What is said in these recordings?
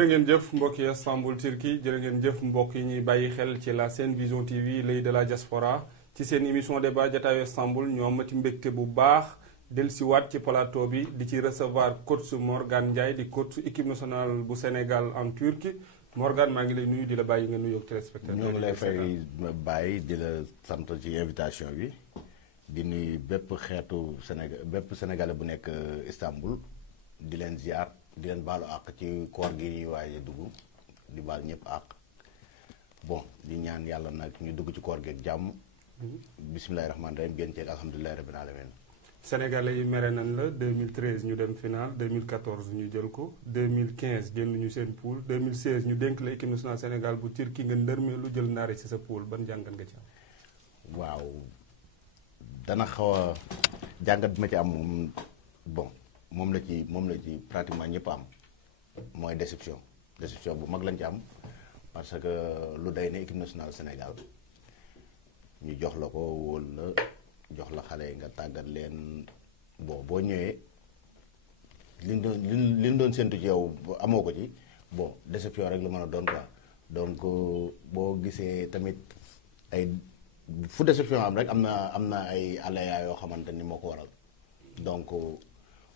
jërë ngeen jëf mbokk yi Istanbul Turquie jërë ngeen jëf mbokk yi ñuy bàyyi xel ci la Sen Vision TV l'œil de la diaspora ci seen émission débat jataayu Istanbul ñoo amati mbégte bu baax dellusiwaat ci plateau bi di ci recevoir coach Morgan Ndiaye di coach équipe nationale bu Sénégal en Turquie Morgan maa ngi lay nuyu di la bàyyi nga nuyoog téléspectateur. ñoo ngi lay fay bàyyi di la sant ci invitation bi di nuyu bépp xeetu Sénégalais bu nekk Istanbul di leen ziar. di leen baalu àq ci koor gi ñuy waaye dugg di baal ñëpp àq bon di ñaan yàlla nag ñu dugg ci koor gi ak jàmm bisimilahi rahmaani rahim génn ceeg alhamdulilahi rabbil alamin. Sénégalais yi mere nañ la 2013 ñu dem final 2014 ñu jël ko 2015 génn ñu seen poule 2016 ñu dénk la équipe nationale Sénégal bu Turquie nga ndërmee lu jël naare ci sa poule ban jàngat nga ci am. waaw dana xaw a jàngat bi ma ci am moom bon. moom la ci pratiquement ñëpp am mooy déception bu mag lañ ci am parce que lu day ne équipe nationale Sénégal ñu jox la ko wóol la jox la xale yi nga tàggat leen bon boo ñëwee liñ doon séntu ci yow amoo ko ci bon déception rek la mën a doon quoi donc boo gisee tamit ay fu déception am rek am na ay aléas yoo xamante ni moo ko waral donc.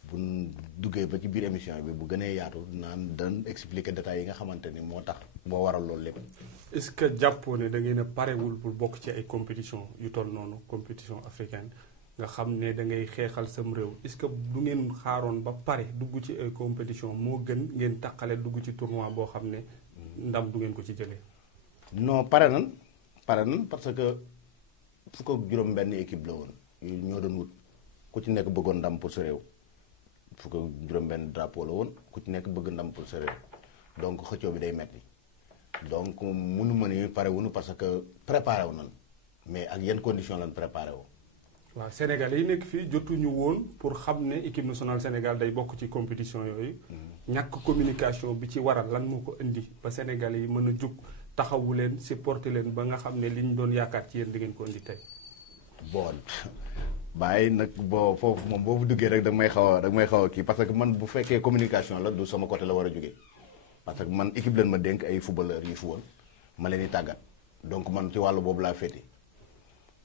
bu duggee ba ci biir émission bi bu gënee yaatu naan dan expliquer détails yi nga xamante ni moo tax moo waral loolu lépp. est-ce que jàppoo ne da ngeen a parewul pour bokk ci ay compétition yu toll noonu compétition africaine nga xam ne da ngay xeexal sam réew est-ce que du ngeen xaaroon ba pare dugg ci ay compétition moo gën ngeen taqale dugg ci tournoi boo xam ne ndam du ngeen ko ci jëlee. non pare nan parce que fukk ak juróom benn équipe la woon ñoo doon wut ku ci nekk bëggoon ndam pour sa réew. fukk ak juróom-benn drapeau la woon ku ci nekk bëgg ndam pour sa réew donc xëccoo bi day metti donc mënuma ni pare wuñu parce que préparé wu nañ mais ak yan condition lañ préparé woo. waaw Sénégalais yi nekk fii jotuñu woon pour xam ne équipe nationale Sénégal day bokk ci compétition yooyu. ñàkk communication bi ci waral lan moo ko indi ba Sénégalais yi mën a jug taxawu leen supporter leen ba nga xam ne li ñu doon yaakaar ci yéen di ngeen ko indi tey. bon. bàyyi nag boo foofu moom boo fu duggee rek da may xaw a kii parce que man bu fekkee communication la du sama côté la war a jógee parce que man équipe leen ma dénk ay footballeur yu fu woon ma leen di tàggat donc man ci wàllu boobu laa féete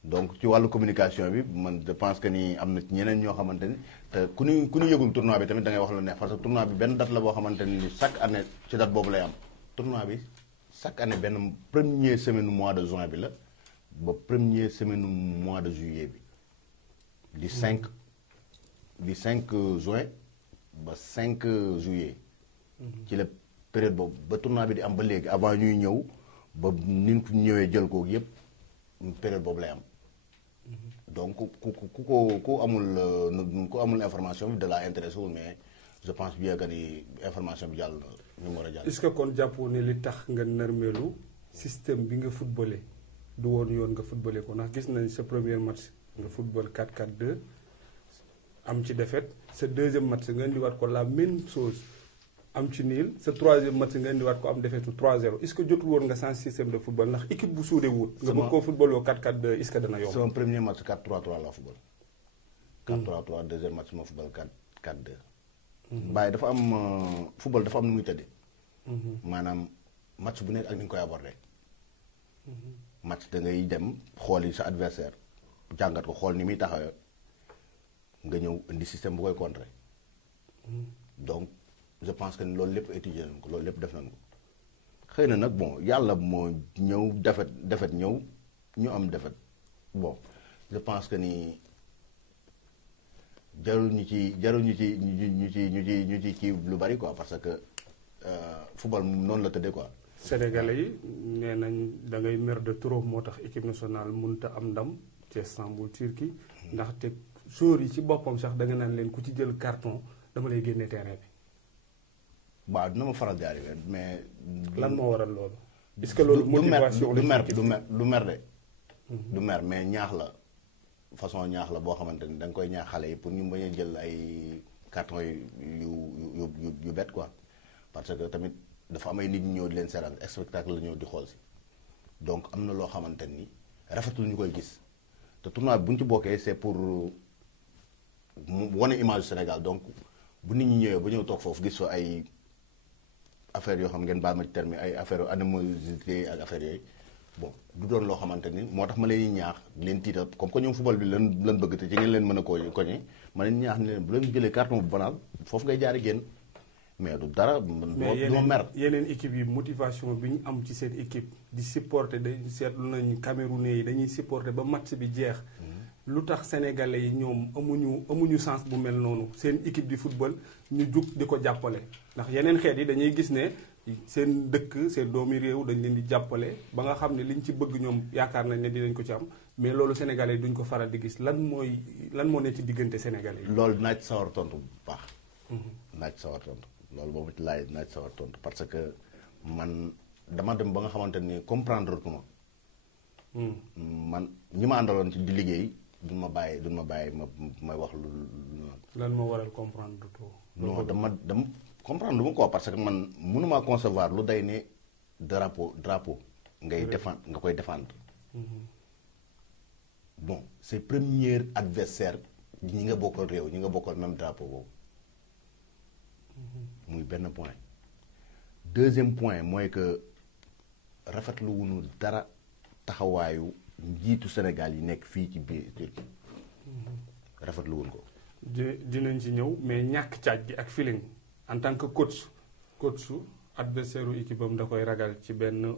donc ci wàllu communication bi man je pense que ni am na ñeneen ñoo xamante ni te ku ñu yëgul tournoi bi tamit da ngay wax lu neex parce que tournoi bi benn date la boo xamante ni chaque année ci date boobu lay am tournoi bi chaque année benn première semaine mois de juin bi la ba première semaine mois de juillet bi. du 5 juin ba 5 juillet. ci la période boobu ba tournoi bi di am ba léegi avant ñuy ñëw ba ni ñu ñëwee jël ko yépp période boobu lay am. donc ku amul information bi de la intéressé wul mais je pense bien que ni information bi jàll ñu war a jàll. est-ce que kon jàppoo ne li tax nga nërmeelu système bi nga footballé du woon yoon nga footballé ko ndax gis nañ sa premier match. nga football 4-4-2 am ci défaite sa deuxième match nga indiwaat ko la même chose am ci niil sa troisième match nga indiwaat ko am défaite 3-0 est-ce que jotul woon nga sans système de football ndax équipe bu suudee wut. nga bëgg koo football woo 4-4-2 est-ce que dana yomb. sama premier match 4-3-3 la football. 4-3-3 deuxième match ma football 4-4-2. Baye dafa am football dafa am nu muy tëddee. maanaam match bu nekk ak ni nga koy aborder. match da ngay dem xooli sa adversaire jàngat ko xool ni muy taxawee nga ñëw indi système bu koy contrer donc je pense que loolu lépp étudier nañ ko loolu lépp def nañ ko xëy na nag bon yàlla moo ñëw defet ñëw ñu am defet bon je pense que ni jarul ñu ci kii lu bari quoi parce que football noonu la tëddee quoi. Sénégalais yi nee nañ da ngay mer de trop moo tax équipe nationale mënut a am ndam ci Istanbul Turquie ndaxte joueurs yi ci boppam sax da nga naan leen ku ci jël carton dama lay génne terrain bi. waaw dina ma faral di arrivé mais. lan moo waral loolu. est-ce que loolu motivation du mer de. du mer mais ñaax la façon ñaax la boo xamante ni da nga koy ñaax xale yi pour ñu bañ a jël ay carton yu bett quoi parce que tamit. dafa am ay nit ñi ñëw di leen seetaan spectacle la ñëw di xool si donc am na loo xamante ni rafetul ñu koy gis te tournoi bi bu ñu ci bokkee c'est pour mu wane image Sénégal donc bu nit ñi ñëwee ba ñëw toog foofu gis fa ay affaire yoo xam ngeen baal ma ci terme ay affaire animosité ak affaire yooyu bon du doon loo xamante ni moo tax ma leen ñaax leen tiital comme que ñoom football bi lan bëgg te ci ngeen leen mën a koñe ma leen ñaax ne leen bu leen jëlee carton bu banal foofu ngay jaari génn mais du dara. mais yeneen équipe yi motivation bi ñu am ci seen équipe di supporter dañu seetlu nañu Camerounais yi dañuy supporter ba match bi jeex. lu tax sénégalais yi ñoom amuñu sens bu mel noonu seen équipe di football ñu jug di ko jàppale ndax yeneen xeet yi dañuy gis ne seen dëkk seen doomi réew dañ leen di jàppale ba nga xam ne liñ ci bëgg ñoom yaakaar nañ ne dinañ ko ci am mais loolu sénégalais yi duñ ko faral di gis lan moo ne ci diggante sénégalais yi. loolu naa ci sawar tontu bu baax. naa ci sawar tontu loolu boobu ci laaj naa ci sawar tontu parce que man dama dem ba nga xamante ni comprendre tuma man ñi ma àndaloon ci di liggéey. duñ ma bàyyi may wax lu. lan moo waral comprendre tout. non dama comprendre lu ma ko parce que man mënuma concevoir lu day ne drapeau ngay défendre nga koy défendre. bon c'est premier adversaire ñi nga bokkal réew ñi nga bokkal même drapeau boobu. muy benn point. deuxième point mooy que rafetlu wuñu dara taxawaayu. njiitu Sénégal yi nekk fii ci biir Turquie rafetlu woon ko. dinañ ci ñëw mais ñàkk caaj gi ak feeling en tant que coach adversaire u équipe am da koy ragal ci benn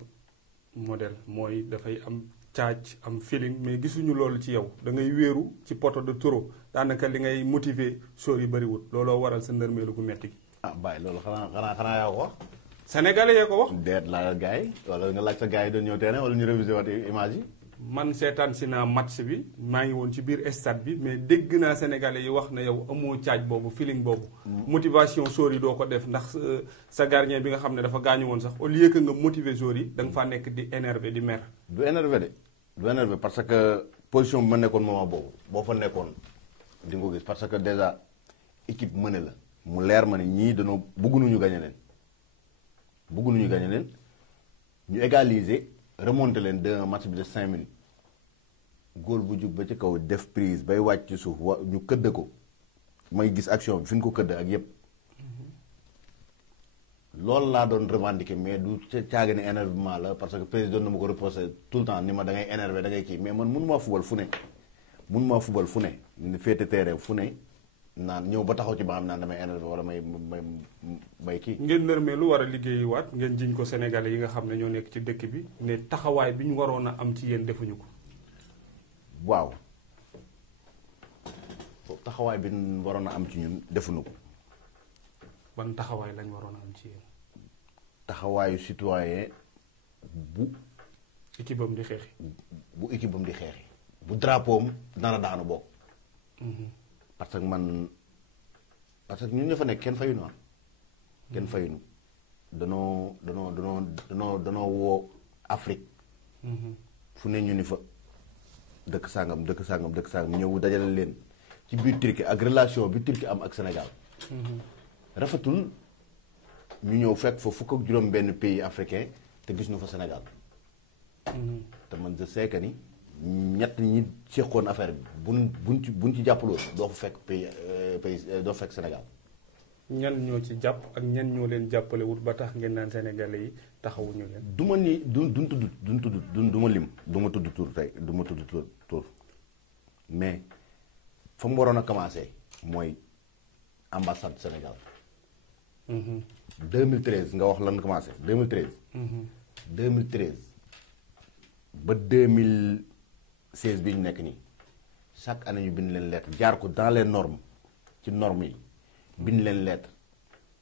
modèle mooy dafay am caaj am feeling mais gisuñu loolu ci yow da ngay wéeru ci poto de taureau daanaka li ngay motiver sóor yi bëriwul looloo waral sa ndërmeelu gu metti gi. ah bàyyi loolu xanaa yaa ko wax. Sénégalais yee ko wax. déet laajal gars yi wala nga laaj sa gars yi doon ñëw terrain wala ñu réviser waat image yi. man seetaan si naa match bi maa ngi woon ci biir stade bi mais dégg naa sénégalais yi wax na yow amoo caaj boobu feeling boobu. motivation joueurs yi doo ko def ndax sa gardien bi nga xam ne dafa gaañu woon sax au lieu que nga motiver joueurs yi da nga faa nekk di énervé di mer. du énervé parce que position bi ma nekkoon moment boobu boo fa nekkoon di nga ko gis parce que déjà équipe mëne la mu leer ma ne ñii dañoo bëgguñu gagné leen ñu égaliser. remonté leen d'un match bi de 5 minutes góol bu jug ba ci kaw def prise bay wàcc ci suuf ñu këdd ko may gis action bi fi ñu ko këdd ak yépp loolu laa doon revendiquer mais du caaga ni énervement la parce que président na ma ko reposé tout le temps ni ma da ngay énervé da ngay kii mais man mënumaa fubal fu ne ni féete terrain fu ne naan ñëw ba taxaw ci ba xam naan damay énervé wala may kii. ngeen nërmee lu war a liggéeyi waat ngeen jiñ ko Sénégalais yi nga xam ne ñoo nekk ci dëkk bi ne taxawaay bi ñu waroon a am ci yéen defuñu ko. waaw taxawaay bi ñu waroon a am ci ñun defuñu ko. ban taxawaay lañ waroon a am ci yéen. taxawaayu citoyen bu. équipe am di xeexi. bu drapeau am dara daanu bokk. parce que ñun ña fa nekk kenn fayuñu kenn fayuñu danoo woo Afrique. fu ne ñu ni fa dëkk sàngam ñëw dajale leen ci biir Turquie ak relation bi Turquie am ak Sénégal. rafetul ñu ñëw fekk fa fukk ak juróom benn pays africain te gis ñu fa Sénégal. te man je sais que ni ñett ñi seqoon affaire bi buñ ci jàppaloo doo fa fekk pays doo fekk Sénégal. ñan ñoo ci jàpp ak ñan ñoo leen jàppale wut ba tax ngeen naan Sénégalais yi taxawuñu leen. du ma ni du ma lim du ma tudd tur tey du ma tudd tur mais fa mu waroon a commencé mooy ambassade Sénégal. 2013 nga wax lan commencé 2013. 2013 ba 2016 bi ñu nekk nii chaque année ñu bind leen lettre jaar ko dans les normes ci normes yi bind leen lettre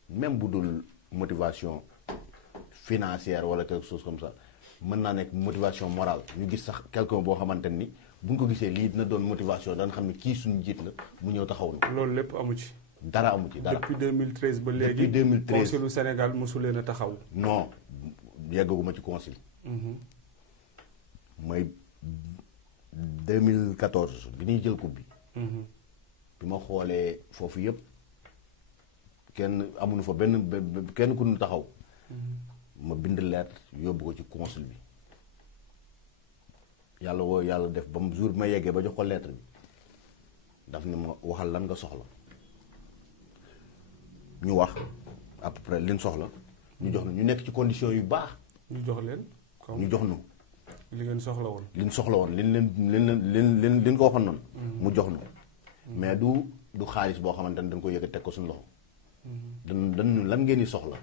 même bu dul motivation financière wala quelque chose comme ça mën naa nekk motivation morale ñu gis sax quelqu'un boo xamante ni bu ñu ko gisee lii dina doon motivation dana xam ne kii suñu jiit la mu ñëw taxaw na. loolu lépp amu ci. dara amu ci dara depuis 2013 ba léegi. depuis 2013 consul Sénégal mosu leen a taxaw. non yeggaguma ci consul. mooy 2014 bi ñuy jël coupe bi. bi ma xoolee foofu yëpp kenn amuñu fa kenn ku ñu taxaw. ma bind lettre yóbbu ko ci consul bi yàlla def ba mu jour bi ma yeggee ba jox ko lettre bi daf ne ma waxal lan nga soxla ñu wax à peu près liñ soxla ñu jox nu ñu nekk ci condition yu baax. ñu jox leen. ñu jox nu. li ngeen soxla woon. li ñu soxla woon li ñu ko waxoon noonu. mu jox nu. mais du xaalis boo xamante ne dañ ko yëkkati teg ko suñu loxo. dañ lan ngeen di soxla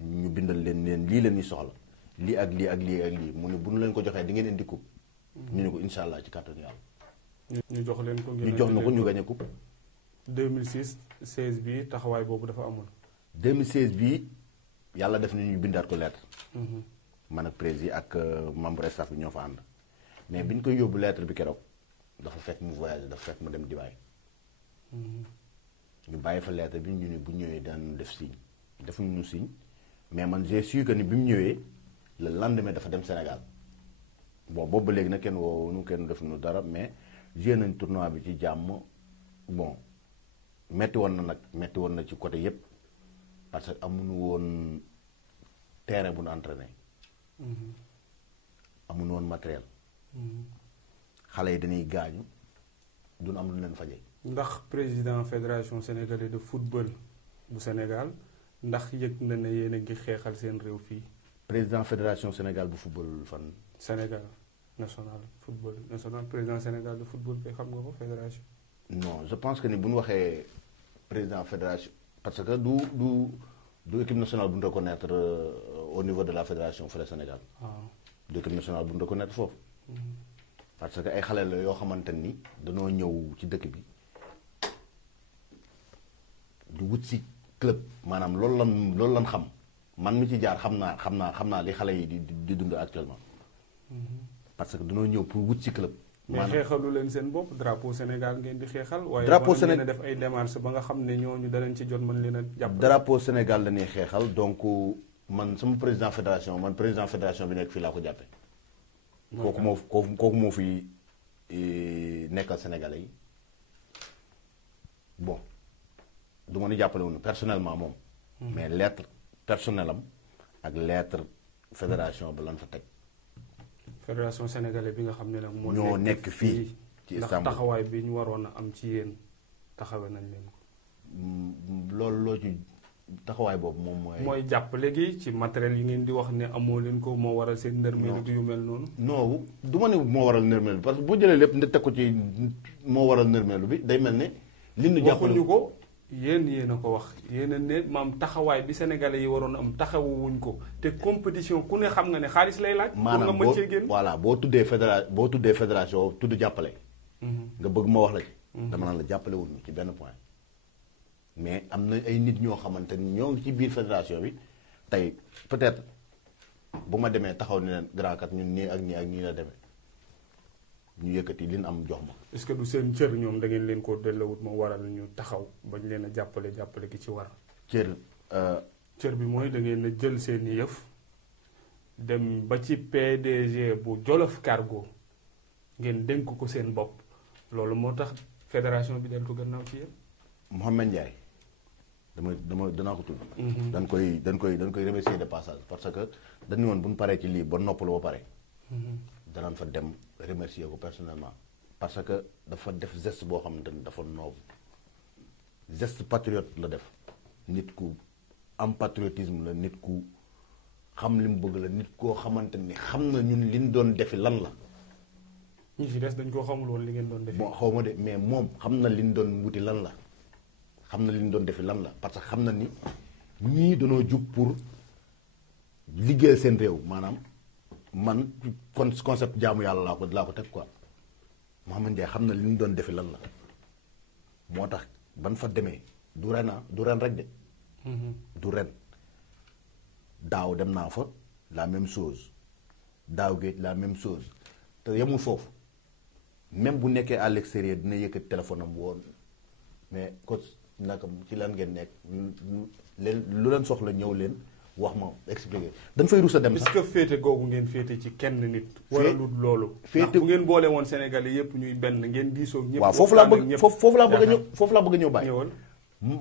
ñu bindal leen lii leen di soxla lii ak lii ak lii ak lii mu ne bu ñu leen ko joxee di ngeen indi coupe. ñu ne ko incha allah ci kàttanu yàlla. ñu jox leen ko. ñu jox na ko ñu gagné coupe. 2006 16 bi taxawaay boobu dafa amoon. 2016 bii yàlla def na ñu bindaat ko lettre. man ak président ak membre staff bi ñoo fa ànd. mais bi ñu koy yóbbu lettre bi keroog dafa fekk mu voyagé dafa fekk mu dem Dubaï. ñu bàyyi fa lettre bi ñu ne bu ñëwee daan def signe defuñu ñu signe mais man j'ai su que ni bi mu ñëwee le lendemain dafa dem Sénégal bon boobu ba léegi nag kenn woo kenn def nu dara mais joué nañ tournoi bi ci jàmm bon metti woon na ci côté yépp parce que amuñu woon terrain bu ñu entraîné. amuñu woon matériel. xale yi dañuy gaañu duñ am lu leen faje. ndax président fédération sénégalaise de football bu Sénégal ndax yëg na ne yéen a ngi xeexal seen réew fii. président fédération Sénégal bu football fan. Sénégal national football national président Sénégal de football kay xam nga ko fédération. non je pense que ni bu ñu waxee président fédération parce que du équipe nationale bu ñu reconnaître au niveau de la fédération fële Sénégal. du équipe nationale bu ñu reconnaître foofu. parce que ay xale la yoo xamante ni dañoo ñëw ci dëkk bi du wut si club maanaam loolu lan xam man mi ci jaar xam naa li xale yi di dund actuellement. parce que dañoo ñëw pour wut si club. mais xeexalu leen seen bopp drapeau Sénégal ngeen di xeexal. drapeau Sénégal waaye def ay démarches ba nga xam ne ñooñu danañ ci jot mën leen a jàpp. drapeau Sénégal la ñuy xeexal donc man sama président fédération bi nekk fii laa ko jàppe kooku moo fi nekkal Sénégalais yi bon du ma ni jàppale wuñu personnellement moom. mais lettre personnel am ak lettre fédération ba lan fa teg. fédération sénégalaise bi nga xam ne nag moo ñoo nekk fii ci Istanbul ndax taxawaay bi ñu waroon a am ci yéen taxawe nañ leen ko. loolu loo ci taxawaay boobu moom mooy jàppale gi ci matériel yi ngeen di wax ne amoo leen ko moo waral seen ndërmeelu yu mel noonu. non du ma ne moo waral ndërmeelu parce que bu jëlee lépp nda teg ko ci moo waral ndërmeelu bi day mel ne. li ñu jàppale waxuñu ko yéen a ko wax yéen a ne maam taxawaay bi sénégalais yi waroon am taxawuwuñ ko te compétition ku ne xam nga ne xaalis lay laaj. maanaam nga mën cee génn voilà boo tuddee fédération tudd jàppale. nga bëgg ma wax la ci. dama naan la jàppale wuñ ci benn point. mais am na ay nit ñoo xamante ni ñoo ngi ci biir fédération bi tey peut-être bu ma demee taxaw ni leen grand kat ñun nii ak nii ak nii la demee ñu yëkkati li ñu am jox ma. est-ce que du seen cër ñoom da ngeen leen ko dellawut moo waral ñu taxaw bañ leen a jàppale gi ci war. cër bi mooy da ngeen a jël seen yëf dem ba ci PDG bu Jolof Cargo ngeen dénk ko seen bopp loolu moo tax fédération bi deltu gannaaw ci yéen. Mouhamed Ndiaye danaa ko tudd. dañ koy remercier de passage parce que dañu woon bu ñu paree ci lii ba noppalu ba pare. danañ fa dem remercier ko personnellement parce que dafa def geste boo xamante ni dafa noobu geste patriote la def nit ku am patriotisme la nit ku xam li mu bëgg la nit koo xamante ni xam na ñun li ñu doon defi lan la. ñi ci des dañ koo xamul woon li ngeen doon defi. bon xaw ma de mais moom xam na li ñu doon wuti lan la. xam na li ñu doon defi lan la parce que xam na ni ñii dañoo jug pour liggéeyal seen réew maanaam man concept jaamu yàlla laa ko teg quoi Mouhamed Ndiaye xam na li ñu doon defi lan la moo tax ban fa demee du ren rek de. du ren daaw dem naa fa la même chose daaw géej la même chose te yemul foofu même bu nekkee à l'extérieur dina yëkkati téléphone am woon mais coach naka ci lan ngeen nekk lu leen soxla ñëw leen wax ma expliqué dañ fay rus a dem sax. est-ce que féete googu ngeen féete ci kenn nit. waralul loolu. féete bu ngeen boole woon Sénégalais yëpp ñuy benn ngeen diisoo ñëpp. waaw foofu laa bëgg a ñëw bàyyi.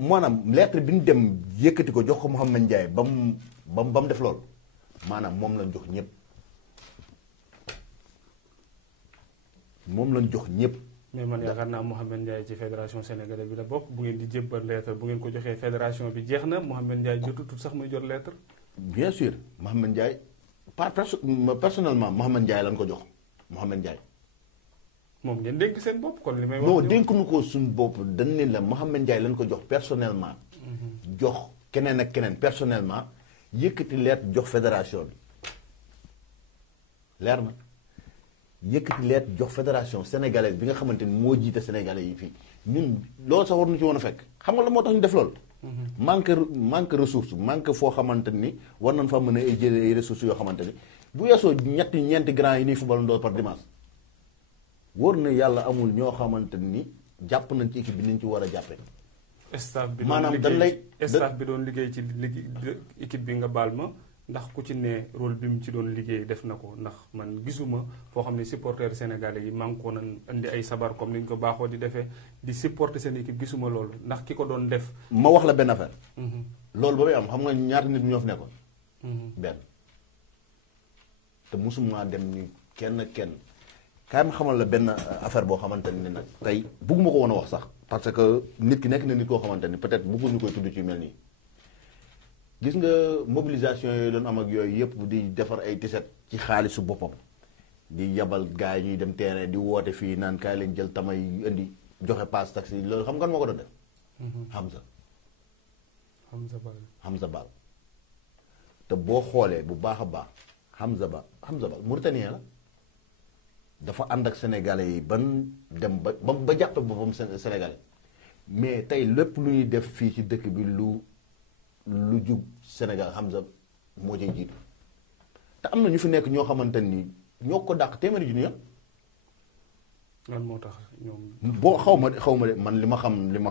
maanaam lettre bi ñu dem yëkkati ko jox ko Mouhamed Ndiaye ba mu def loolu maanaam moom lañ jox ñëpp mais man yaakaar naa Mouhamed Ndiaye ci fédération sénégalaise bi la bokk bu ngeen di jébbal lettre bu ngeen ko joxee fédération bi jeex na Mouhamed Ndiaye jotutut sax muy jot lettre. bien sûr Mohamed Ndiaye personnellement Mohamed Ndiaye lañ ko jox Mohamed Ndiaye. moom ngeen dénk seen bopp kon li may wax. non dénkuñu ko suñu bopp dañ ne la Mohamed Ndiaye lañ ko jox personnellement. jox keneen ak keneen personnellement yëkkati leet jox fédération bi leer na yëkkati leet jox fédération sénégalaise bi nga xamante ni moo jiite sénégalais yi fii ñun loolu sax war nu ci woon a fekk xam nga la moo tax ñu def loolu. manque ressource manque foo xamante ni war nañ fa mën a jëlee ay ressources yoo xamante ni bu yeesoo ñeenti grand yi nii football ndoo par dimanche wóor na yàlla amul ñoo xamante ni jàpp nañ ci équipe bi ni ñu ci war a jàppee. staff bi maanaam dañ lay staff bi doon liggéey ci équipe bi nga baal ma ndax ku ci ne rôle bi mu ci doon liggéey def na ko ndax man gisuma foo xam ne supporters sénégalais yi mànkoo nañ indi ay sabar comme ni ñu ko baaxoo di defee di supporter seen équipe gisuma loolu ndax ki ko doon def. ma wax la benn affaire. loolu ba muy am xam nga ñaata nit ñoo fi nekkoon. benn te mosuma dem ni kenn kaay ma xamal la benn affaire boo xamante ne nag tey bugguma ko woon a wax sax parce que nit ki nekk na nit koo xamante ni peut-être bëggul ñu koy tudd ci mel nii gis nga mobilisation yooyu doon am ak yooyu yëpp di defar ay tiset ci xaalisu boppam di yabal gars yi ñuy dem terrain di woote fii naan kaay leen jël tamay indi joxe passe taxi loolu xam nga moo ko doon def. Hamza Bal te boo xoolee bu baax a baax Hamza Bal Mauritanien la. dafa ànd ak sénégalais yi ban dem ba jàppe boppam sénégalais mais tey lépp lu ñuy def fii ci dëkk bi lu jug Sénégal Hamza moo cay jiitu te am na ñu fi nekk ñoo xamante ni ñoo ko dàq téeméeri junni yoon. lan moo tax ñoom. boo xaw ma de man li ma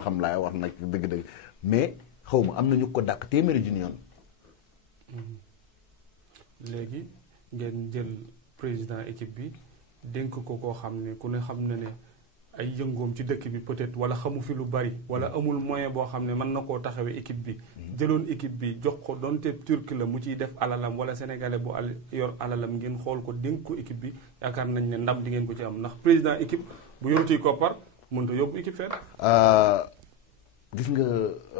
xam laay wax nag dëgg-dëgg mais xaw ma am na ñu ko dàq téeméeri junni yoon. léegi ngeen jël président équipe bi. dénk ko koo xam ne ku ne xam na ne ay yëngoom ci dëkk bi peut-être wala xamu fi lu bari wala amul moyen boo xam ne mën na koo taxawee équipe bi jëloon équipe bi jox ko donte turc la mu ciy def alalam wala sénégalais bu yor alalam ngeen xool ko dénk ko équipe bi yaakaar nañ ne ndam di ngeen ko ci am ndax président équipe bu yoruti koppar mënut a yóbbu équipe feet gis nga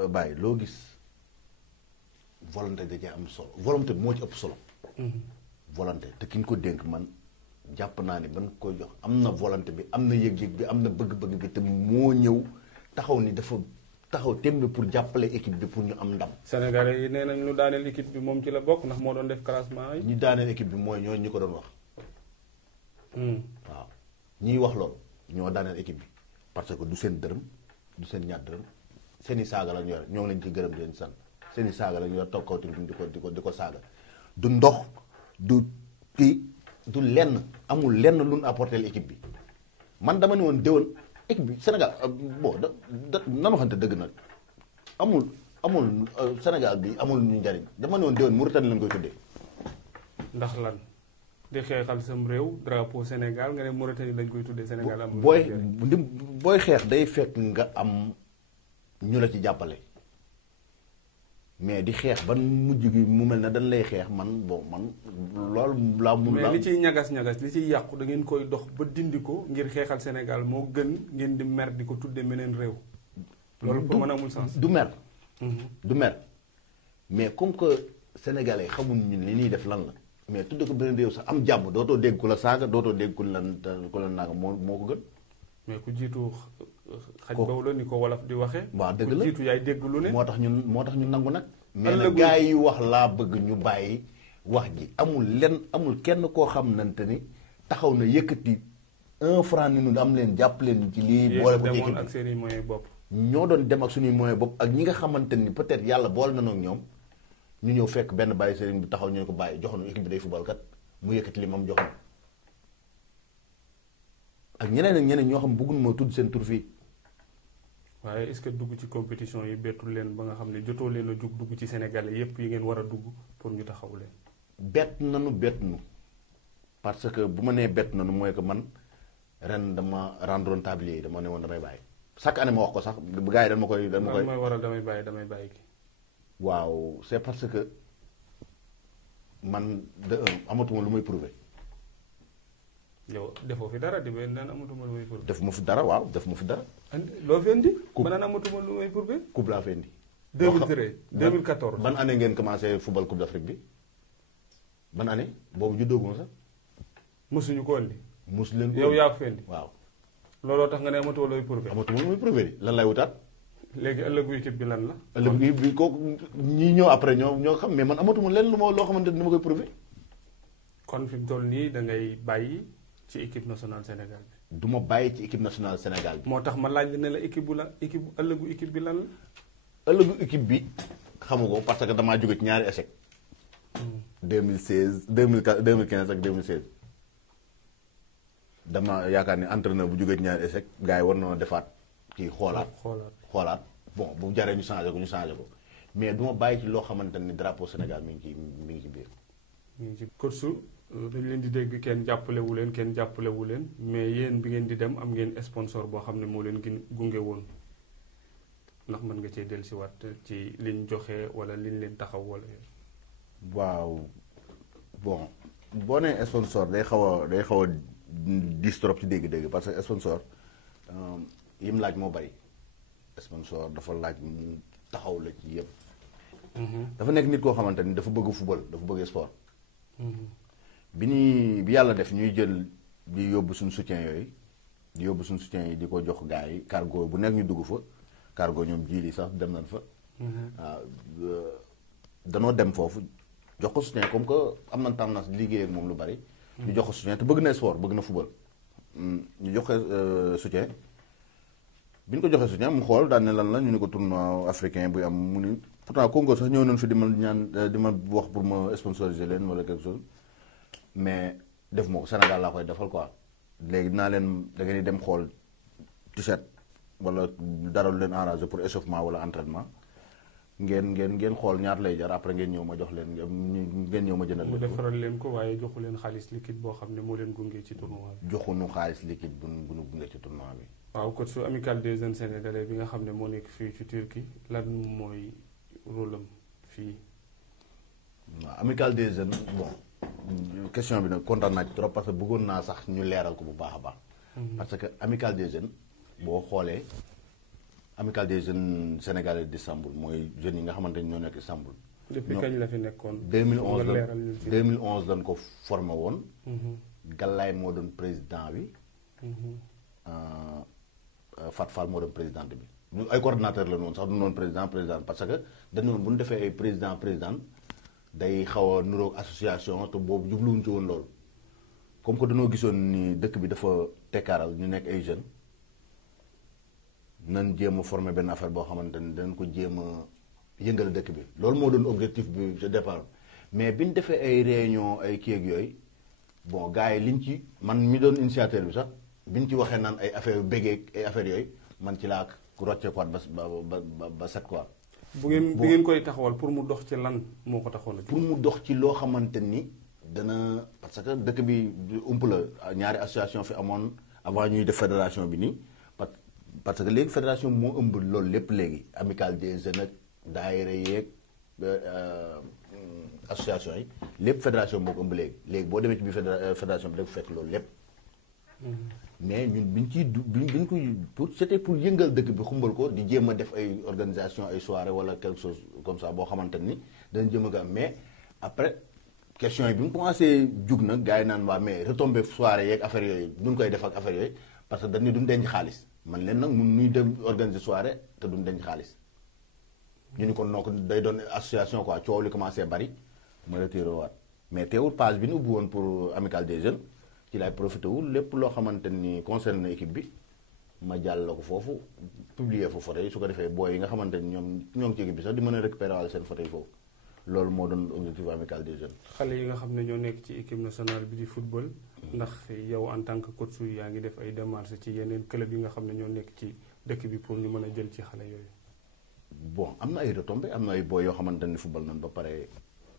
Baye loo gis volonté da cee am solo volonté moo ci ëpp solo volonté te ki ñu ko dénk man jàpp naa ni ban koy jox am na volonté bi am na yëg-yëg bi am na bëgg-bëgg bi te moo ñëw taxaw ni dafa taxaw tembe pour jàppale équipe bi pour ñu am ndam. Sénégalais yi nee nañ lu daaneel équipe bi moom ci la bokk ndax moo doon def classement yi. ñi daaneel équipe bi mooy ñooñu ñu ko doon wax. waaw ñiy wax loolu ñoo daaneel équipe bi parce que du seen dërëm du seen ñaar dërëm seen i saaga lañu yor ñoo ngi leen ci gërëm di leen sant seen i saaga lañu yor toog kaw tribune di ko saaga du ndox du kii. du lenn amul lenn lu ñu apporté l'équipe bi man dama ne woon déwén équipe bi Sénégal bon nan waxante dëgg nag amul Sénégal bi amul ñu njariñ dama ne woon déwén Mauritanie lañ koy tuddee. ndax lan di xeexal sam réew drapeau Sénégal nga ne Mauritanie lañ koy tuddee Sénégal am. booy xeex day fekk nga am ñu la ci jàppale. mais di xeex ban mujj gi mu mel ne dañ lay xeex man loolu laa mun. mais li ciy ñagas-ñagas li ciy yàqu da ngeen koy dox ba dindi ko ngir xeexal Sénégal moo gën ngeen di mer di ko tuddee meneen réew. loolu pour mën amul sens. du mer. du mer mais comme que sénégalais xamuñ ñun li ñuy def lan la mais tudde ko beneen réew sax am jàmm dootoo dégg ku la saaga dootoo dégg ku la naaga moo ko gën. mais ku jiitu. xaj boobu la ni ko wolof di waxee. waaw dëgg la jiitu yaay dégg lu ne. moo tax ñu nangu nag. mais nag gars yi wax laa bëgg ñu bàyyi wax ji amul kenn koo xamante ni taxaw na yëkkati 1 franc ni ñu am leen jàpp leen ci lii. boole ko ci équipe ak seen i moyens bopp. ñoo doon dem ak suñuy moyens bopp ak ñi nga xamante ni peut-être yàlla boole na ak ñoom ñu ñëw fekk benn bàyyi sëriñ bi taxaw ñu ne ko bàyyi jox na équipe bi day football kat mu yëkkati li moom jox na ak ñeneen ñoo xam bëgguñu moo tudd seen tur fii. waaye est-ce que dugg ci compétition yi bettul leen ba nga xam ne jotoo leen a jug dugg ci Sénégalais yépp yi ngeen war a dugg pour ñu taxaw leen. bett nanu parce que bu ma nee bett nanu mooy que man ren dama rendre tablier yi dama ne woon damay bàyyi chaque année ma wax ko sax gars yi dama koy. mooy waral damay bàyyi ki waaw c'est parce que man amatuma lu may prouver. yow defoo fi dara di ba naan amatuma lu may prouver. def ma fi dara waaw def ma fi dara. loo fi indi. ba naan amatuma lu may prouver. coupe laa fi indi. 2013 2014. ban année ngeen commencé football coupe d'Afrique bi ban année boobu juddooguma sax. mosuñu ko indi. mosu leen ko yow yaa ko fi indi. waaw. looloo tax nga ne amatoo looy prouvé. amatuma muy prouvé lan lay wutaat. léegi ëllëgu équipe bi lan la. ëllëgu équipe bi kooku ñi ñëw après ñoo xam mais man amatuma lenn loo xamante ni dama koy prouvé. kon fi mu toll nii da ngay bàyyi ci équipe nationale Sénégal bi. du ma bàyyi ci équipe nationale Sénégal bi. moo tax ma laaj ne la équipe bu la équipe ëllëgu équipe bi lan la. ëllëgu équipe bi xamu ko parce que damaa jóge ci ñaari échec. 2016 2015 ak 2016. dama yaakaar ni entraîneur bu jógee ci ñaari échec gars yi war na defaat kii xoolaat bon bu jaree ñu changé ko mais du ma bàyyi ci loo xamante ni drapeau Sénégal mi ngi ci biir. coach dañ leen di dégg kenn jàppalewu leen mais yéen bi ngeen di dem am ngeen sponsor boo xam ne moo leen gunge woon ndax mën nga cee dellusiwaat ci liñ joxe wala liñ leen taxaw wala. waaw bon boo nee sponsor day xaw a dis trop ci dégg-dégg parce que sponsor yim laaj moo bari sponsor dafa laaj mu taxaw la ci yëpp. dafa nekk nit koo xamante ni dafa bëgg football dafa bëgg sport. bi yàlla def ñuy jël di yóbbu suñu soutien yi di ko jox gars yi cargo bu nekk ñu dugg fa cargo ñoom jiili sax dem nañ fa. waaw danoo dem foofu jox ko soutien comme que am nañ tendance liggéey ak moom lu bari. ñu jox ko soutien te bëgg na sport bëgg na football. ñu jox ko soutien bi ñu ko joxee soutien mu xool daan ne lan la ñu ne ko tournoi africain buy am mu ni pourtant Congo sax ñëw nañ fi di ma wax pour ma sponsoriser leen wala quelque chose mais def moo ko Sénégal laa koy defal quoi léegi dinaa leen da ngeen di dem xool t-shirt wala dara lu leen arrangé pour échauffement wala entraînement ngeen xool ñaata lay jar après ngeen ñëw ma jox leen ngeen ñëw ma jëndal leen. mu defaral leen ko waaye joxu leen xaalis liquide boo xam ne moo leen gunge ci tournoi bi. joxuñu xaalis liquide bu nu gunge ci tournoi bi. waaw coach su amical des jeunes sénégalais bi nga xam ne moo nekk fii ci Turquie lan mooy rôle am fii. waaw amical des jeunes bon question bi nag kontaan naa ci trop parce que bëggoon naa sax ñu leeral ko bu baax a baax. parce que amical des jeunes boo xoolee amical des jeunes sénégalais d'Istanbul mooy jeunes yi nga xamante ni ñoo nekk Istanbul. depuis kañ la fi nekkoon. 2011 lañ ko formé woon. Galaye moo doon président bi. Fat Fall moo doon présidente bi. ñu ay coordinateur la noonu sax du noonu président parce que dañu bu ñu defee ay président day xaw a nuroog association te boobu jubluwuñ ci woon loolu comme que dañoo gisoon ni dëkk bi dafa tekkaaral ñu nekk ay jeunes nan jéem a former benn affaire boo xamante ni danañ ko jéem a yëngal dëkk bi loolu moo doon objectif bi de départ mais bi ñu defee ay réunion ay kii ak yooyu bon gars yi liñ ci man mi doon initiateur bi sax biñ ci waxee naan ay affaire yu bégeeg ay affaires yooyu man ci laa rocce quoi ba set quoi. bu ngeen koy taxawal pour mu dox ci lan moo ko taxoon pour mu dox ci loo xamante ni dana parce que dëkk bi ump la ñaari association fi amoon avant ñuy def fédération bi nii parce que léegi fédération moo ëmb loolu lépp léegi amicale des jeunes ak daayira yeeg association yi lépp fédération moo ko ëmb léegi boo demee ci biir fédération bi dafa fekk loolu lépp. mais ñun biñ koy c'était pour yëngal dëkk bi xumbal ko di jéem a def ay organisation ay soirée wala quelque chose comme ça boo xamante ni dañ jéem a ko am mais après question yi bi mu commencé jug nag gars yi naan waa mais retombé soirée yeeg affaire yooyu duñ koy def ak affaire yooyu parce que dañ ne duñ denc xaalis man leen nag mun nuy dem organiser soirée te duñ denc xaalis ñu ni kon noo ko day doon association quoi coow li commencé bari ma retiré waat mais teewul page bi ñu ubbi woon pour amicale des jeunes ci laay profité wul lépp loo xamante ni concerne na équipe bi ma jàll la ko foofu publier fa photo yi su ko defee booy yi nga xamante ni ñoo ngi ci équipe bi sax di mën a récupérer wàll seen photo yi foofu loolu moo doon objectif amical des jeunes. xale yi nga xam ne ñoo nekk ci équipe nationale bi di football ndax yow en tant que coach yaa ngi def ay démarches ci yeneen club yi nga xam ne ñoo nekk ci dëkk bi pour ñu mën a jël ci xale yooyu. bon am na ay retombées am na ay booy yoo xamante ni football nañ ba pare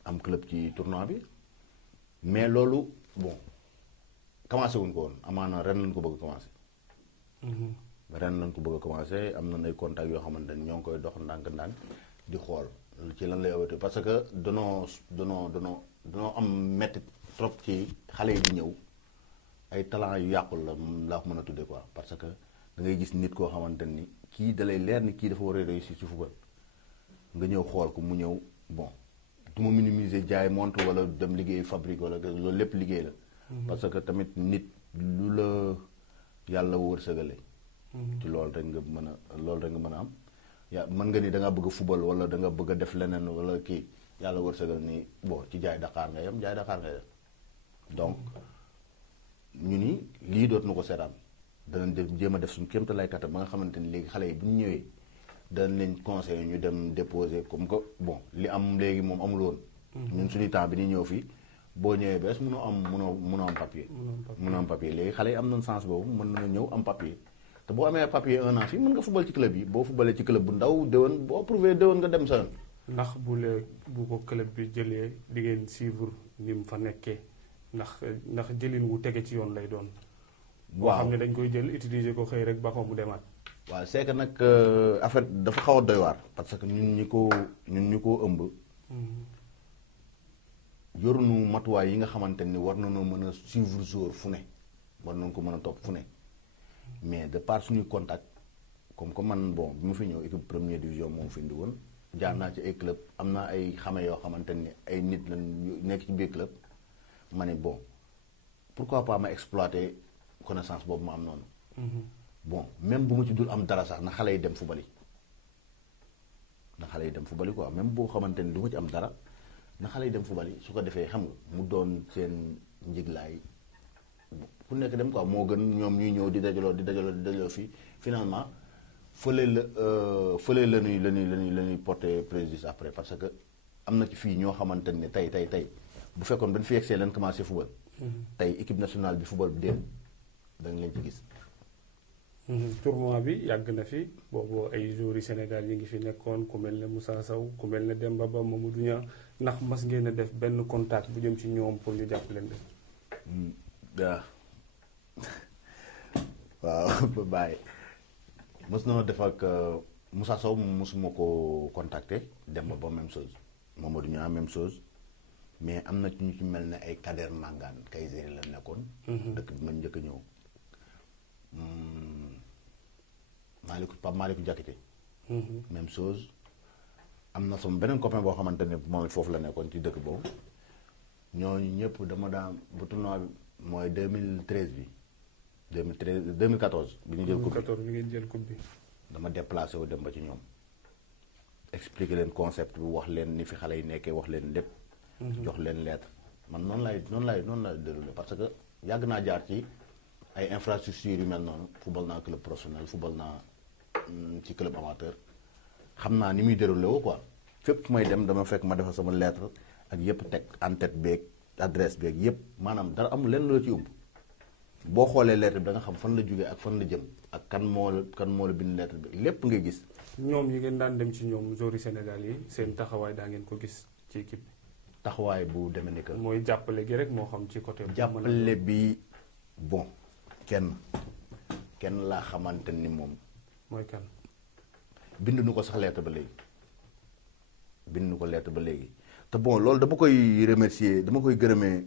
am club ci tournoi bi mais loolu bon. commencé wuñ ko woon amaana ren lañ ko bëgg a commencé. ren lañ ko bëgg a commencé am na ay contacts yoo xamante ni ñoo ngi koy dox ndànk-ndànk di xool ci lan lay awetee parce que danoo am métti trop ci xale yi di ñëw ay talent yu yàqul la laa ko mën a tuddee quoi parce que da ngay gis nit koo xamante ni kii da lay leer ni kii dafa war a réussir ci football nga ñëw xool ko mu ñëw bon du ma minimiser jaay montre wala dem liggéey fabrique wala loolu lépp liggéey la. parce que tamit nit lu la yàlla wërsëgale. ci loolu rek nga mën a am. yaa mën nga ni da nga bëgg a fubal wala da nga bëgg a def leneen wala kii yàlla wërsëgal ni bon ci jaay Dakar nga yem jaay Dakar nga yem donc ñu ni lii doot na ko seetaan danañ def jéem a def suñu kéemta lay kattan ba nga xamante ni léegi xale yi bu ñu ñëwee danañ leen conseiller ñu dem déposer comme que bon li am léegi moom amul woon. ñun suñu temps bi ni ñëw fii boo ñëwee bees mënoo am papier. mënoo am papier léegi xale yi am nañ sens boobu mën na ñëw am papier. te boo amee papier 1 an fii mën nga fubal ci club yi boo fubalee ci club bu ndaw déwén boo prouvé déwén nga dem sa yoon. ndax bu ko club bi jëlee di ngeen suivre ni mu fa nekkee ndax jëlin wu tege ci yoon lay doon. boo xam ne dañ koy jël utiliser ko xëy rek ba ko mu demaat. waaw c'est que nag affaire dafa xaw a doy waar parce que ñun ñi ko ëmb. yoruñu matuwaay yi nga xamante ni war nañoo mën a suivre jour fu ne war nañu ko mën a topp fu ne. mais de par suñuy contact comme que man bon bi ma fi ñëw équipe première division moom fi indi woon jaar naa ci ay club am naa ay xame yoo xamante ni ay nit lañ nekk ci biir club ma ne bon pourquoi pas ma exploiter connaissance boobu ma am noonu. bon même bu ma ci dul am dara sax na xale yi dem fubali quoi même boo xamante ni du ma ci am dara na xale yi dem fubali su ko defee xam nga mu doon seen njiglaay ku nekk dem quoi moo gën ñoom ñuy ñëw di dajaloo fii finalement fële la ñuy porter préjudice après parce que am na ci fii ñoo xamante ne tey bu fekkoon dañ fi yegsee leen commencé football. tey équipe nationale bi football bi démb dañ leen ci gis. tournoi bi yàgg na fi boobu ay joueurs yi Sénégal yi ngi fi nekkoon ku mel ne Moussa Sow ku mel ne Demba Ba Mamadou Niang ndax mas ngeen a def benn contact bu jëm ci ñoom pour ñu jàpp leen de. waaw bàyyi mos na def ak Moussa Sow mosuma ko contacter Demba Ba même chose Mamadou Niang même chose mais am na ci ñu ci mel ne ay Kader Mangane Kayzeri la nekkoon. dëkk bi ma njëkk a ñëw. Pape Malick Diakité. même chose am na sama beneen copain boo xamante ne moom it foofu la nekkoon ci dëkk boobu ñooñu ñëpp dama daan bu tournoi bi mooy 2013 bi 2014 bi ñu jël coupe bi 2014 bi ngeen jël coupe bi. dama déplacé wu dem ba ci ñoom expliquer leen concept bi wax leen ni fi xale yi nekkee wax leen lépp. jox leen lettre man noonu laay déroulé parce que yàgg naa jaar ci ay infrastructures yu mel noonu football naa club professionnel football naa ci club amateur xam naa ni muy déroulé woo quoi fépp fu may dem dama fekk ma defal sama lettre ak yëpp teg en tête beeg adresse beeg yëpp maanaam dara amul lenn loo ci ëmb boo xoolee lettre bi da nga xam fan la jógee ak fan la jëm ak kan moo la bind lettre bi lépp ngay gis. ñoom yi ngeen daan dem ci ñoom joueurs Sénégal yi seen taxawaay daa ngeen ko gis ci équipe bi. taxawaay bu demee ni que. mooy jàppale gi rek moo xam ci côté. jàppale bi bon kenn laa xamante ni moom. mooy kan. bind nu ko sax lettre ba léegi te bon loolu dama koy remercier dama koy gërëmee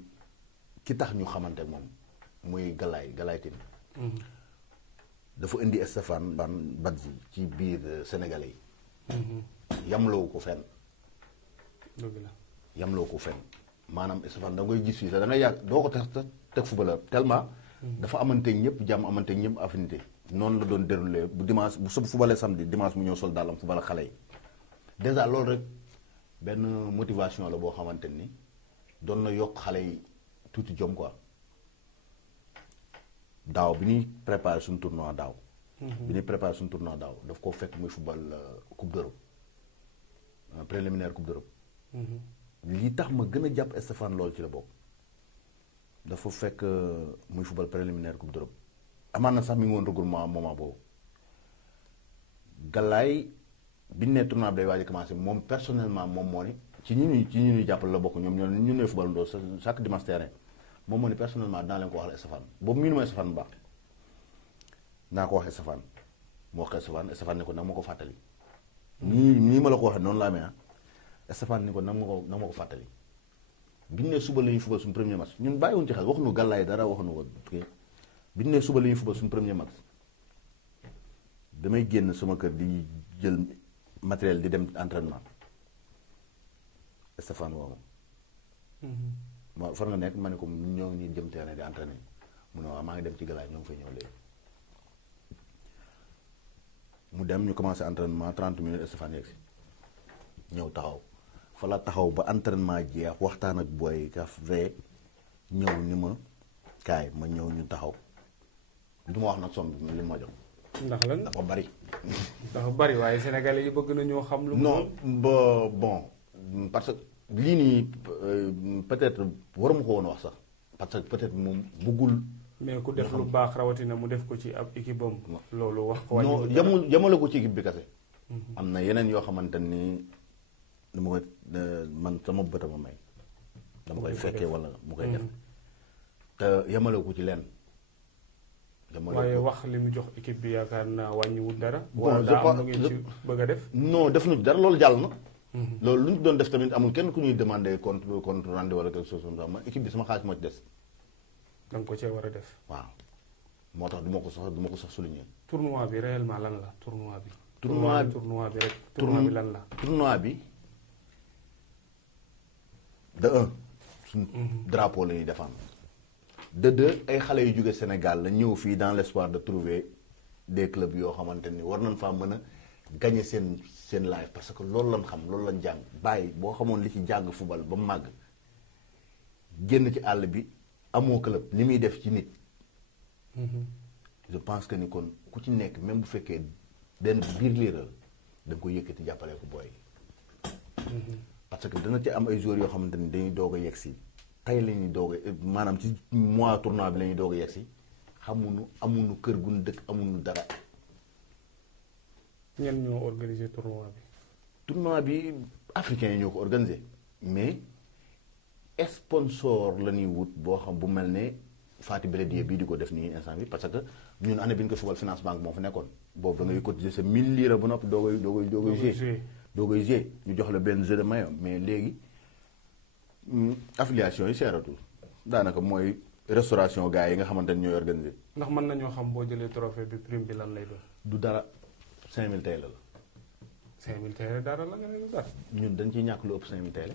ki tax ñu xamante moom muy Galaye Tine. dafa indi Stéphane Badji ci biir sénégalais yi. yamloowu ko fenn. dëgg la yamloo ko fenn maanaam Stéphane da ngay gis fii sax da ngay yàgg doo ko teg footballeur tellement. dafa amanteeg ñëpp jàmm amanteeg ñëpp affinité. noonu la doon déroulé bu dimanche bu fubalee samedi dimanche mu ñëw sol daalam fubal xale yi déjà loolu rek benn motivation la boo xamante ni doon na yokk xale yi tuuti jom quoi daaw bi ñuy préparé suñu tournoi daaw. daf ko fekk muy fubal coupe d'Europe préliminaire coupe d'Europe. li tax ma gën a jàpp Stéphane loolu ci la bokk dafa fekk muy fubal préliminaire coupe d'Europe. amaan na sax mi ngi woon regroupement moment boobu Galaye bi ñu nee tournoi bi day waaj a commencé moom personnellement moom moo ni ci ñuy jàppale la bokk ñoom ñu ne football ndoo chaque dimanche terrain moom moo ni personnellement dinaa leen ko waxal Stéphane boobu miinu ma Stéphane bu baax naa ko wax Stéphane mu wax Stéphane ni ko nag ma ko fàttali nii ma la ko waxee noonu laa amee Stéphane ni ko nag ma ko fàttali bi ñu nee suba la ñuy football suñu premier match ñun bàyyiwuñ ci xel waxuñu Galaye dara waxuñu ko bi ñu nee suba la ñuy football suñu premier match damay génn sama kër di jël matériel di dem entraînement Stéphane woo ma fan nga nekk ma ne ko ñoo ngi ñuy jëm terrain di entraîner mu ne waaw maa ngi dem ci galaay ñoo ngi fay ñëw léegi mu dem ñu commencé entraînement 30 minutes Stéphane yegg si ñëw taxaw fa la taxaw ba entraînement jeex waxtaan ak booy kaf ree ñëw ni ma kaay ma ñëw ñu taxaw du ma wax nag somme bi li ma jox ndax lan dafa bari dafa bari waaye sénégalais yi bëgg nañoo xam lu non ba bon parce que lii nii peut-être waruma ko woon wax sax parce que peut-être moom bëggul mais ku def lu baax rawatina mu def ko ci ab équipe am loolu wax ko non yamale ko ci équipe bi kese am na yeneen yoo xamante ni dama koy man sama bët ma may dama koy fekkee wala mu koy def te yamale ko ci leen waaye wax li mu jox équipe bi yaakaar naa wàññiwul dara wala daa am lu ngeen ci bëgg a def non def nu dara loolu jàll na loolu lu ñu doon def tamit amul kenn ku ñuy demandé compte rendu wala quelque chose comme ça ma équipe bi sama xaalis moo ci des da nga ko cee war a def waaw moo tax du ma ko sax souligner tournoi bi réellement lan la tournoi bi rek tournoi bi lan la tournoi bi de un suñ drapeau la ñuy défendre de deux ay xale yu jóge Sénégal la ñëw fii dans l'espoir de trouver des clubs yoo xamante ni war nañ faa mën a gagner seen life parce que loolu lañ xam loolu lañ jàng bàyyi boo xamoon li ci jàng football ba màgg génn ci àll bi amoo club li muy def ci nit je pense que ni kon ku ci nekk même bu fekkee benn biir liiral da nga koy yëkkati jàppale ko booy parce que dana ci am ay joueurs yoo xamante ni dañuy doog a yegg si tey la ñuy doog a maanaam ci mois tournoi bi la ñuy doog a yegg si amuñu kër gu ñu dëkk amuñu dara. ñenn ñoo organiser tournoi bi. tournoi bi africains yi ñoo ko organiser mais sponsor la ñuy wut boo xam bu mel ne Fati Belediye bii di ko def nii instant bi parce que ñun année bi ñu ko football finance banque moo fa nekkoon boobu da ngay cotiser sa 1000 lira ba noppi doo koy jouer ñu jox la benn jeu de maillot mais léegi affiliation yi seeratul daanaka mooy restauration gars yi nga xamante ni ñooy organiser. ndax mën nañoo xam boo jëlee trophée bi prime bi lan lay doon. du dara 5000 tey la. 5000 tey dara la nga ne du dara. ñun dañ ciy ñàkk lu ëpp 5000 tey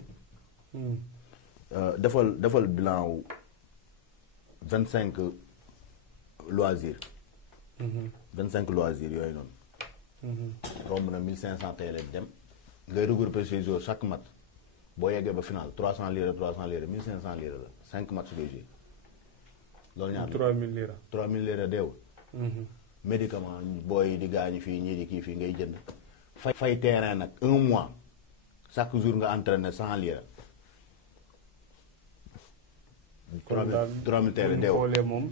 la. defal bilan wu 25 loisirs. 25 loisirs yooyu noonu. romb na 1500 tey la dem. ngay regrouper ces jours chaque match boo yeggee ba final 300 lire 1500 lire la 5 matchs ngay jouer. loolu ñaar 3000 lire. 3000 lire deewul. médicament booy di gaañu fii ñii di kii fii ngay jënd. fay terrain nag 1 mois chaque jour nga entraîné 100 lire. 3000 terrain deewul xoolee moom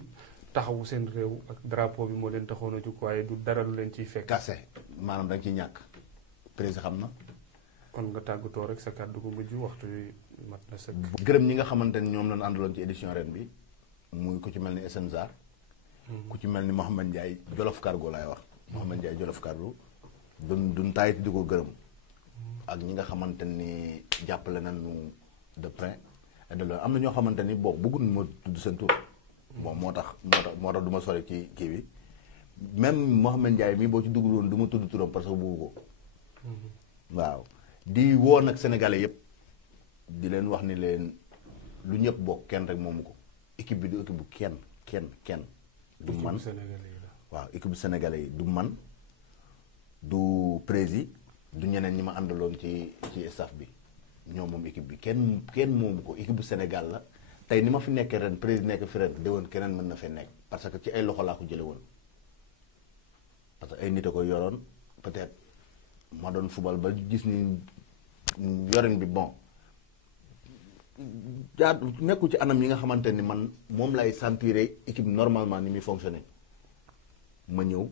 taxawu seen réew ak drapeau bi moo leen taxoon a jóg waaye du dara lu leen ciy fekk. kase maanaam da nga ciy ñàkk président xam na. kon nga tàggatoo rek sa kàddu gu mujj waxtu wi mat na sëkk. gërëm ñi nga xamante ni ñoom lañ àndaloon ci édition ren bi muy ku ci mel ni Essenza. ku ci mel ni Mouhamed Ndiaye Jolof Cargo laay wax. Mouhamed Ndiaye Jolof Cargo duñ taayit di ko gërëm. ak ñi nga xamante ni jàppale nañu de près et de loin am na ñoo xamante ni bon bëgguñ ma tudd seen tur. bon moo tax du ma sori ci kii bi même Mouhamed Ndiaye mii boo ci dugg woon du ma tudd turam parce que bëggu ko. waaw. di woo nag sénégalais yëpp di leen wax ni leen lu ñëpp bokk kenn rek moomu ko équipe bi du équipe bu kenn du man waaw équipe bu sénégalais yi du man du prési du ñeneen ñi ma àndaloon ci staff bi ñoom moom équipe bi kenn moomu ko équipe bu Sénégal la tey ni ma fi nekkee ren prési nekk fi ren déwoon keneen mën na fee nekk parce que ci ay loxo laa ko jële woon parce que ay nit a ko yoroon peut-être ma doon fubal ba gis ni yorin bi bon jaa nekkul ci anam yi nga xamante ni man moom lay sentir équipe normalement ni muy fonctionner ma ñëw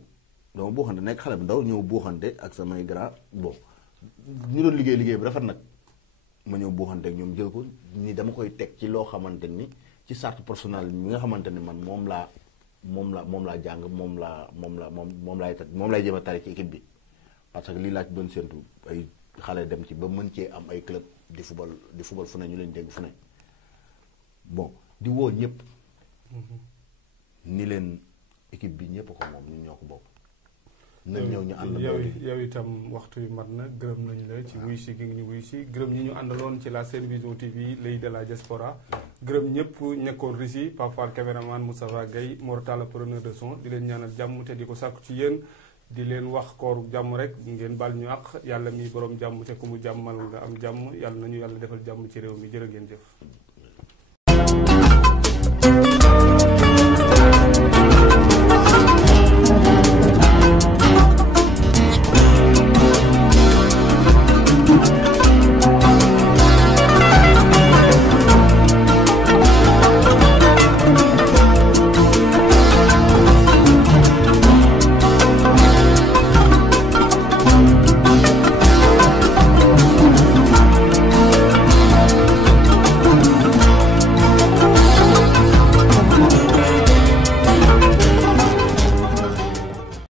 dama buuxante nekk xale bu ndaw ñëw buuxante ak samay grand bon ñu doon liggéey bi rafet nag ma ñëw buuxante ak ñoom jël ko ni dama koy teg ci loo xamante ni ci charte personnelle mi nga xamante ni man moom laa jàng moom laay jéem a tari ci équipe bi parce que lii laa ci doon séntu ay xale dem ci ba mën cee am ay club di football fu ne ñu leen dégg fu ne bon di woo ñëpp ni leen équipe bi ñëpp ko moom ñun ñoo ko bokk nañ ñëw ñu ànd yow itam waxtu yu mat na gërëm nañ la ci wuy si gi ñu wuy si gërëm ñi ñu àndaloon ci la Senevision TV l'œil de la diaspora gërëm ñëpp nekkoon Russie Pape Fall caméraman Moustapha Gueye Mortala preneur de son di leen ñaanal jàmm te di ko sàkku ci yéen di leen wax kooru jàmm rek ngeen bal ñu àq yàlla mi borom jàmm te ku mu jàmmal nga am jàmm yàlla nañu yàlla defal jàmm ci réew mi jërë ngeen jëf